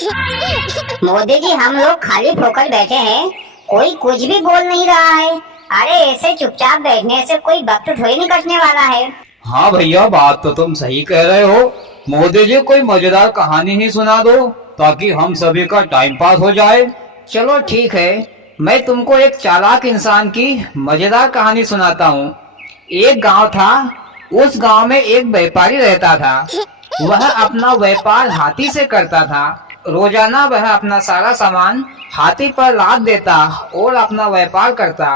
मोदी जी, हम लोग खाली ठोकर बैठे हैं, कोई कुछ भी बोल नहीं रहा है। अरे ऐसे चुपचाप बैठने से कोई वक्त थोड़ी नहीं कटने वाला है। हाँ भैया, बात तो तुम सही कह रहे हो। मोदी जी कोई मजेदार कहानी ही सुना दो ताकि हम सभी का टाइम पास हो जाए। चलो ठीक है, मैं तुमको एक चालाक इंसान की मजेदार कहानी सुनाता हूँ। एक गांव था। उस गांव में एक व्यापारी रहता था। वह अपना व्यापार हाथी से करता था। रोजाना वह अपना सारा सामान हाथी पर लाद देता और अपना व्यापार करता।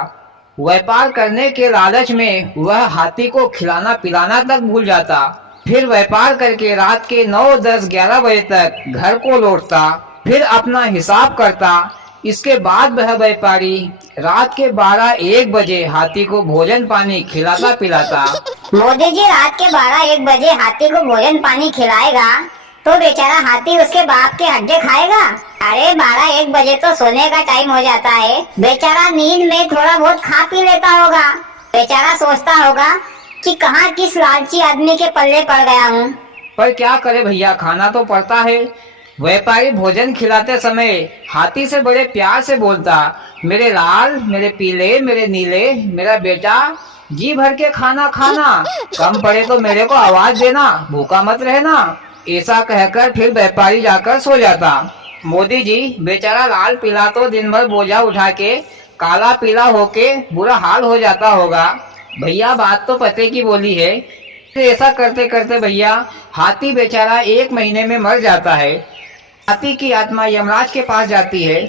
व्यापार करने के लालच में वह हाथी को खिलाना पिलाना तक भूल जाता। फिर व्यापार करके रात के 9, 10, 11 बजे तक घर को लौटता, फिर अपना हिसाब करता। इसके बाद वह व्यापारी रात के 12, 1 बजे हाथी को भोजन पानी खिलाता पिलाता। मोदी जी रात के 12-1 बजे हाथी को भोजन पानी खिलाएगा तो बेचारा हाथी उसके बाप के हड्डे खाएगा। अरे 12-1 बजे तो सोने का टाइम हो जाता है। बेचारा नींद में थोड़ा बहुत खा पी लेता होगा। बेचारा सोचता होगा कि कहाँ किस लालची आदमी के पल्ले पड़ गया हूँ। पर क्या करे भैया, खाना तो पड़ता है। व्यापारी भोजन खिलाते समय हाथी से बड़े प्यार से बोलता, मेरे लाल, मेरे पीले, मेरे नीले, मेरा बेटा, जी भर के खाना खाना, कम पड़े तो मेरे को आवाज देना, भूखा मत रहना। ऐसा कहकर फिर व्यापारी जाकर सो जाता। मोदी जी बेचारा लाल पीला तो दिन भर बोझा उठा के काला पीला होके बुरा हाल हो जाता होगा। भैया बात तो पते की बोली है। ऐसा करते करते भैया हाथी बेचारा 1 महीने में मर जाता है। हाथी की आत्मा यमराज के पास जाती है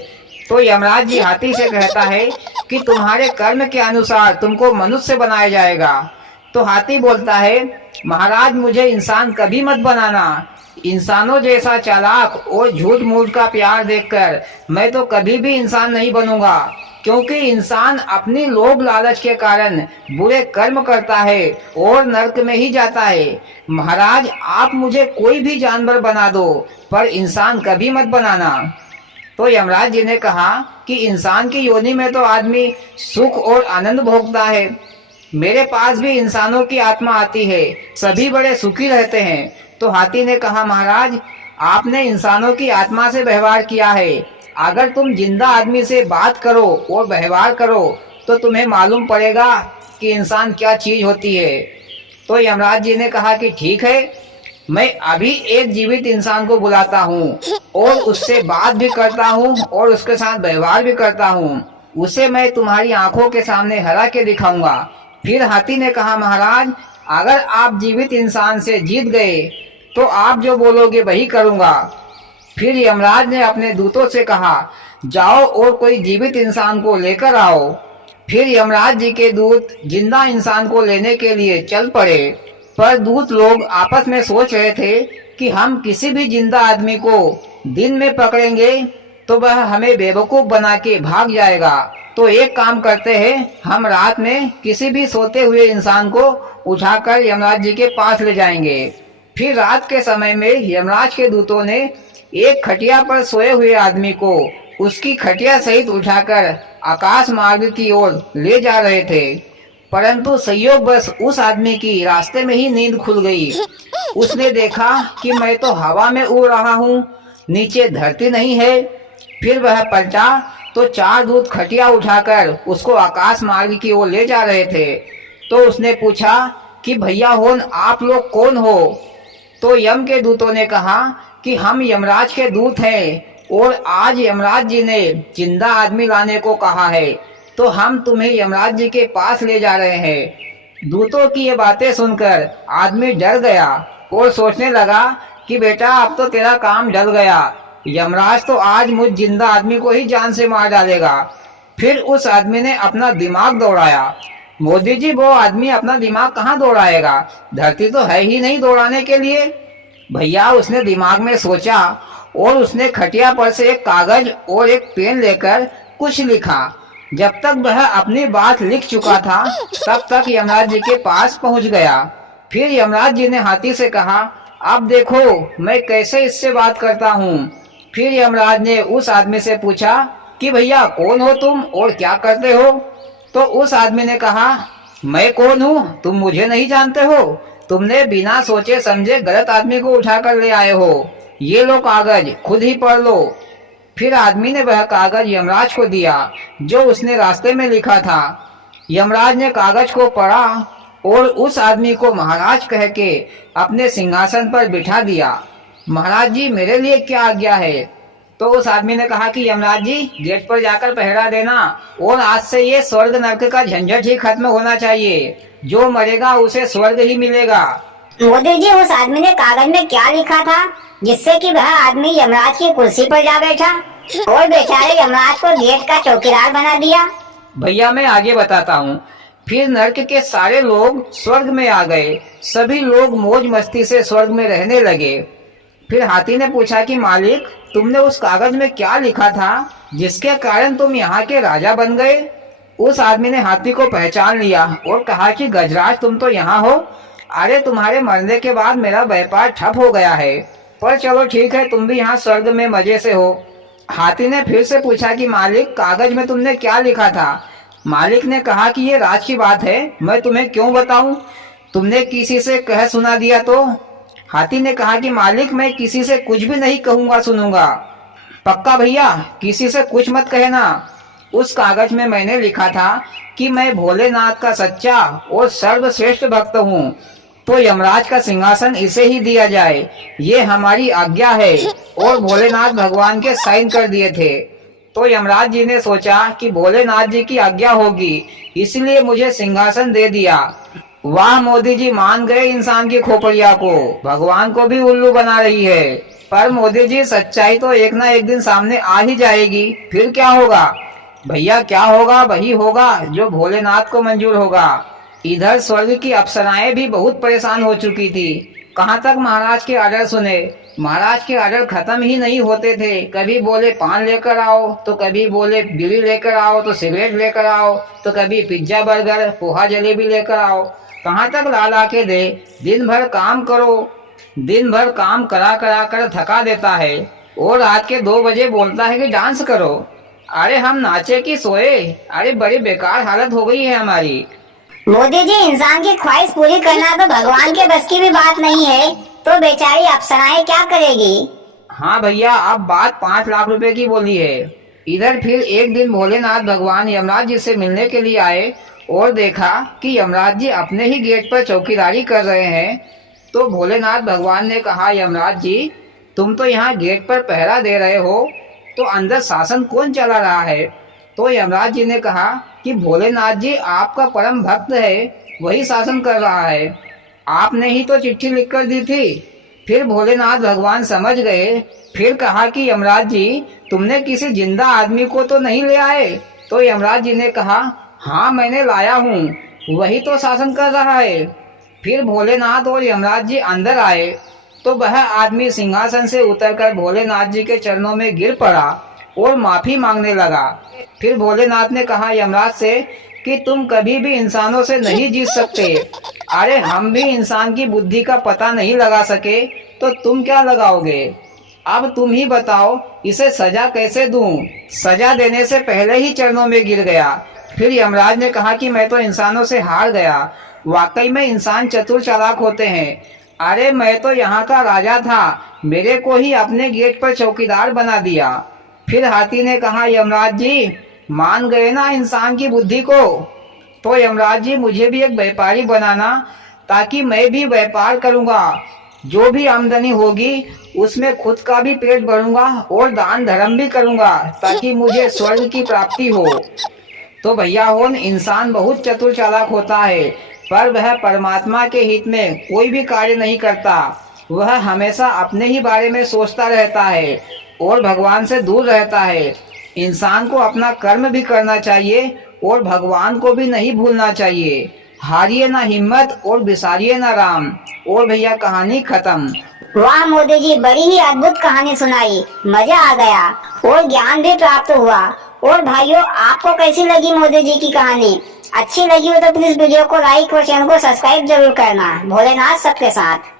तो यमराज जी हाथी से कहता है कि तुम्हारे कर्म के अनुसार तुमको मनुष्य बनाया जाएगा। तो हाथी बोलता है, महाराज मुझे इंसान कभी मत बनाना। इंसानों जैसा चालाक और झूठ मूठ का प्यार देखकर मैं तो कभी भी इंसान नहीं बनूंगा, क्योंकि इंसान अपनी लोभ लालच के कारण बुरे कर्म करता है और नरक में ही जाता है। महाराज आप मुझे कोई भी जानवर बना दो, पर इंसान कभी मत बनाना। तो यमराज जी ने कहा कि इंसान की योनि में तो आदमी सुख और आनंद भोगता है। मेरे पास भी इंसानों की आत्मा आती है, सभी बड़े सुखी रहते हैं। तो हाथी ने कहा, महाराज आपने इंसानों की आत्मा से व्यवहार किया है, अगर तुम जिंदा आदमी से बात करो और व्यवहार करो तो तुम्हें मालूम पड़ेगा कि इंसान क्या चीज होती है। तो यमराज जी ने कहा कि ठीक है, मैं अभी एक जीवित इंसान को बुलाता हूँ और उससे बात भी करता हूँ और उसके साथ व्यवहार भी करता हूँ। उसे मैं तुम्हारी आंखों के सामने हरा के दिखाऊंगा। फिर हाथी ने कहा, महाराज अगर आप जीवित इंसान से जीत गए तो आप जो बोलोगे वही करूंगा। फिर यमराज ने अपने दूतों से कहा, जाओ और कोई जीवित इंसान को लेकर आओ। फिर यमराज जी के दूत जिंदा इंसान को लेने के लिए चल पड़े, पर दूत लोग आपस में सोच रहे थे कि हम किसी भी जिंदा आदमी को दिन में पकड़ेंगे तो वह हमें बेवकूफ बना के भाग जाएगा। तो एक काम करते हैं, हम रात में किसी भी सोते हुए इंसान को उठाकर यमराज जी के पास ले जाएंगे। फिर रात के समय में यमराज के दूतों ने एक खटिया पर सोए हुए आदमी को उसकी खटिया सहित उठाकर आकाश मार्ग की ओर ले जा रहे थे, परंतु संयोगवश उस आदमी की रास्ते में ही नींद खुल गई। उसने देखा कि मैं तो हवा में उड़ रहा हूँ, नीचे धरती नहीं है। फिर वह पलटा तो 4 दूत खटिया उठाकर उसको आकाश मार्ग की ओर ले जा रहे थे। तो उसने पूछा कि भैया होन आप लोग कौन हो? तो यम के दूतों ने कहा कि हम यमराज के दूत हैं और आज यमराज जी ने जिंदा आदमी लाने को कहा है, तो हम तुम्हें यमराज जी के पास ले जा रहे हैं। दूतों की ये बातें सुनकर आदमी डर गया और सोचने लगा कि बेटा अब तो तेरा काम डल गया, यमराज तो आज मुझ जिंदा आदमी को ही जान से मार डालेगा। फिर उस आदमी ने अपना दिमाग दौड़ाया। मोदी जी वो आदमी अपना दिमाग कहाँ दौड़ाएगा, धरती तो है ही नहीं दौड़ाने के लिए। भैया उसने दिमाग में सोचा और उसने खटिया पर से एक कागज और एक पेन लेकर कुछ लिखा। जब तक वह अपनी बात लिख चुका था तब तक यमराज जी के पास पहुंच गया। फिर यमराज जी ने हाथी से कहा, अब देखो मैं कैसे इससे बात करता हूँ। फिर यमराज ने उस आदमी से पूछा कि भैया कौन हो तुम और क्या करते हो? तो उस आदमी ने कहा, मैं कौन हूँ तुम मुझे नहीं जानते हो, तुमने बिना सोचे समझे गलत आदमी को उठाकर ले आए हो। ये लो कागज, खुद ही पढ़ लो। फिर आदमी ने वह कागज यमराज को दिया जो उसने रास्ते में लिखा था। यमराज ने कागज को पढ़ा और उस आदमी को महाराज कह के अपने सिंहासन पर बिठा दिया। महाराज जी, मेरे लिए क्या आज्ञा है? तो उस आदमी ने कहा कि यमराज जी, गेट पर जाकर पहरा देना और आज से ये स्वर्ग नरक का झंझट ही खत्म होना चाहिए। जो मरेगा उसे स्वर्ग ही मिलेगा। मोदी जी, उस आदमी ने कागज में क्या लिखा था जिससे कि वह आदमी यमराज की कुर्सी पर जा बैठा और बेचारे यमराज को गेट का चौकीदार बना दिया? भैया मैं आगे बताता हूँ। फिर नरक के सारे लोग स्वर्ग में आ गए। सभी लोग मौज मस्ती से स्वर्ग में रहने लगे। फिर हाथी ने पूछा कि मालिक, तुमने उस कागज में क्या लिखा था जिसके कारण तुम यहाँ के राजा बन गए? उस आदमी ने हाथी को पहचान लिया और कहा कि गजराज, तुम तो यहाँ हो। अरे तुम्हारे मरने के बाद मेरा व्यापार ठप हो गया है, पर चलो ठीक है, तुम भी यहाँ स्वर्ग में मजे से हो। हाथी ने फिर से पूछा कि मालिक, कागज में तुमने क्या लिखा था? मालिक ने कहा कि ये राज की बात है, मैं तुम्हें क्यों बताऊं? तुमने किसी से कह सुना दिया तो? हाथी ने कहा कि मालिक, मैं किसी से कुछ भी नहीं कहूंगा सुनूंगा। पक्का भैया, किसी से कुछ मत कहना। उस कागज में मैंने लिखा था कि मैं भोलेनाथ का सच्चा और सर्वश्रेष्ठ भक्त हूँ, तो यमराज का सिंहासन इसे ही दिया जाए, ये हमारी आज्ञा है। और भोलेनाथ भगवान के साइन कर दिए थे। तो यमराज जी ने सोचा कि भोलेनाथ जी की आज्ञा होगी, इसलिए मुझे सिंहासन दे दिया। वाह मोदी जी, मान गए इंसान की खोपड़िया को, भगवान को भी उल्लू बना रही है। पर मोदी जी, सच्चाई तो एक ना एक दिन सामने आ ही जाएगी, फिर क्या होगा? भैया क्या होगा? वही होगा जो भोलेनाथ को मंजूर होगा। इधर स्वर्ग की अप्सराएं भी बहुत परेशान हो चुकी थी। कहाँ तक महाराज के आर्डर सुने। महाराज के आर्डर खत्म ही नहीं होते थे। कभी बोले पान लेकर आओ, तो कभी बोले बीड़ी लेकर आओ, तो सिगरेट लेकर आओ, तो कभी पिज्जा बर्गर पोहा जलेबी लेकर आओ। कहाँ तक ला ला के दे। दिन भर काम करो, दिन भर काम करा करा कर थका देता है और रात के 2 बजे बोलता है कि डांस करो। अरे हम नाचे कि सोए? अरे बड़ी बेकार हालत हो गई है हमारी। मोदी जी, इंसान की ख्वाहिश पूरी करना तो भगवान के बस की भी बात नहीं है, तो बेचारी अप्सराएं क्या करेगी? हाँ भैया, अब बात 5 लाख रुपए की बोली है। इधर फिर एक दिन भोलेनाथ भगवान यमराज जी से मिलने के लिए आए और देखा कि यमराज जी अपने ही गेट पर चौकीदारी कर रहे हैं। तो भोलेनाथ भगवान ने कहा, यमराज जी, तुम तो यहाँ गेट पर पहरा दे रहे हो, तो अंदर शासन कौन चला रहा है? तो यमराज जी ने कहा कि भोलेनाथ जी आपका परम भक्त है, वही शासन कर रहा है, आपने ही तो चिट्ठी लिखकर दी थी। फिर भोलेनाथ भगवान समझ गए। फिर कहा कि यमराज जी, तुमने किसी जिंदा आदमी को तो नहीं ले आए? तो यमराज जी ने कहा, हाँ मैंने लाया हूँ, वही तो शासन कर रहा है। फिर भोलेनाथ और यमराज जी अंदर आए तो वह आदमी सिंहासन से उतरकर भोलेनाथ जी के चरणों में गिर पड़ा और माफी मांगने लगा। फिर भोलेनाथ ने कहा यमराज से कि तुम कभी भी इंसानों से नहीं जीत सकते। अरे हम भी इंसान की बुद्धि का पता नहीं लगा सके, तो तुम क्या लगाओगे? अब तुम ही बताओ, इसे सजा कैसे दूं? सजा देने से पहले ही चरणों में गिर गया। फिर यमराज ने कहा कि मैं तो इंसानों से हार गया, वाकई में इंसान चतुर चालाक होते हैं। अरे मैं तो यहाँ का राजा था, मेरे को ही अपने गेट पर चौकीदार बना दिया। फिर हाथी ने कहा, यमराज जी मान गए ना इंसान की बुद्धि को? तो यमराज जी, मुझे भी एक व्यापारी बनाना, ताकि मैं भी व्यापार करूँगा, जो भी आमदनी होगी उसमें खुद का भी पेट भरूंगा और दान धर्म भी करूंगा, ताकि मुझे स्वर्ग की प्राप्ति हो। तो भैया होन, इंसान बहुत चतुर चालाक होता है, पर वह परमात्मा के हित में कोई भी कार्य नहीं करता। वह हमेशा अपने ही बारे में सोचता रहता है और भगवान से दूर रहता है। इंसान को अपना कर्म भी करना चाहिए और भगवान को भी नहीं भूलना चाहिए। हारिए ना हिम्मत और बिसारिए ना राम। और भैया कहानी खत्म। वाह मोदी जी, बड़ी ही अद्भुत कहानी सुनाई, मजा आ गया और ज्ञान भी प्राप्त हुआ। और भाइयों, आपको कैसी लगी मोदी जी की कहानी? अच्छी लगी हो तो प्लीज वीडियो को लाइक और चैनल को सब्सक्राइब जरूर करना। भोलेनाथ सबके साथ।